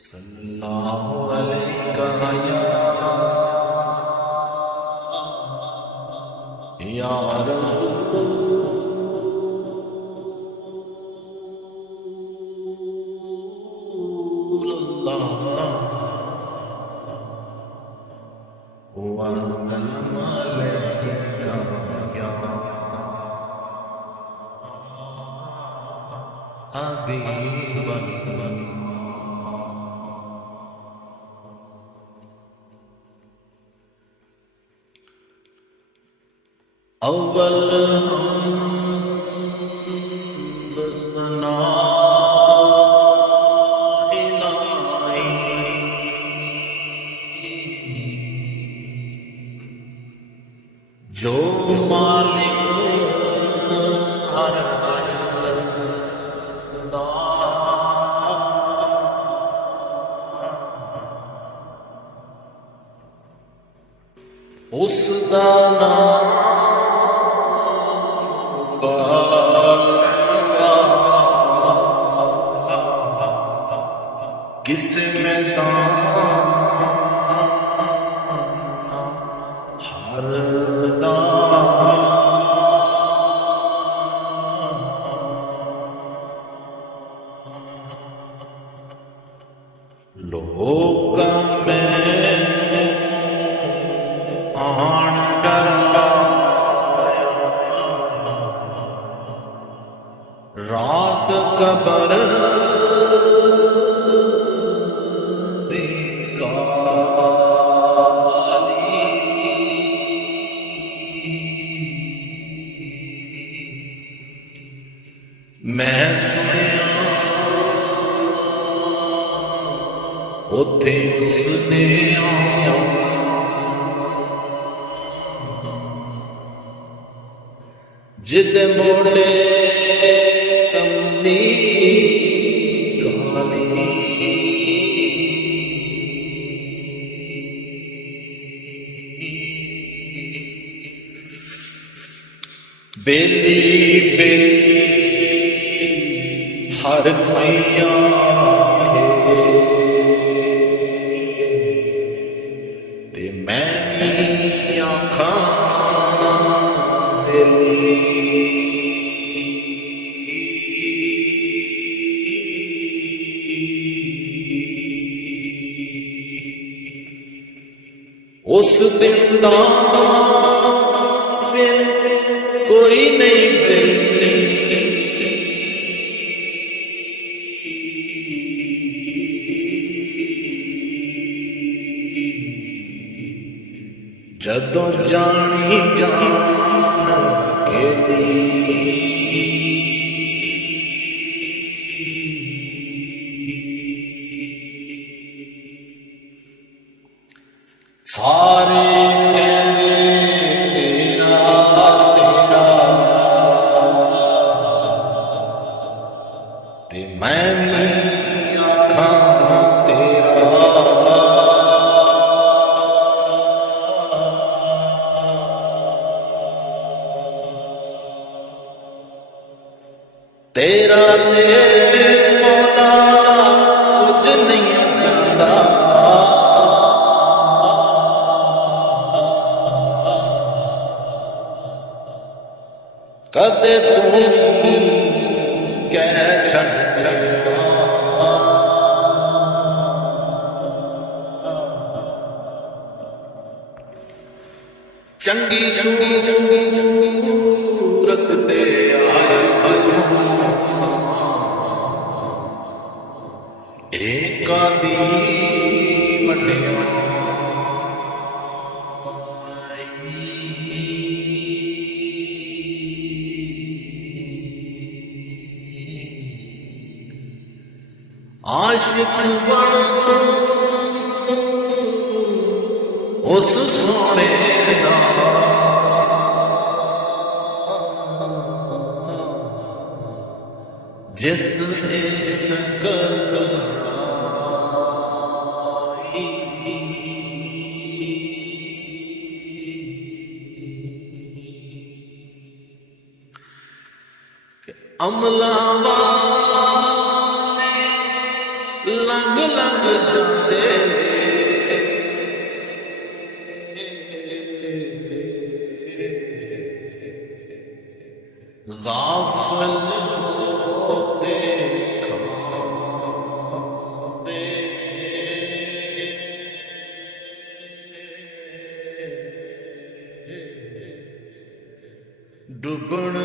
सल्लल्लाहु अलैहि या रसूलल्लाह व सल्लम अलैका या हबीबल्लाह। अव्वल दसना इलाही जो मालिक हर दा उस दा नाम किस मैदान हर लोक में आन डरा रात कबर मैं सुनिया उथे उसने आया जिद मोड़े कमली कहानी बेली बेली हर मैया ते मैं भी आखा दिली उस दिन दा कोई नहीं बेली जदों जानी जान के दी सारे कहंदे तेरा तेरा ते मैं भी आखां तेरा तेरा ले मौला कुछ नहीं जानदा कदे तू कह छड़ चंगी सूरत ते एकादी वड्डिया आशिक बन उस सोने दा जिस इस अमलावा लंघ लंघ जाते गाफल होते खाते डुबण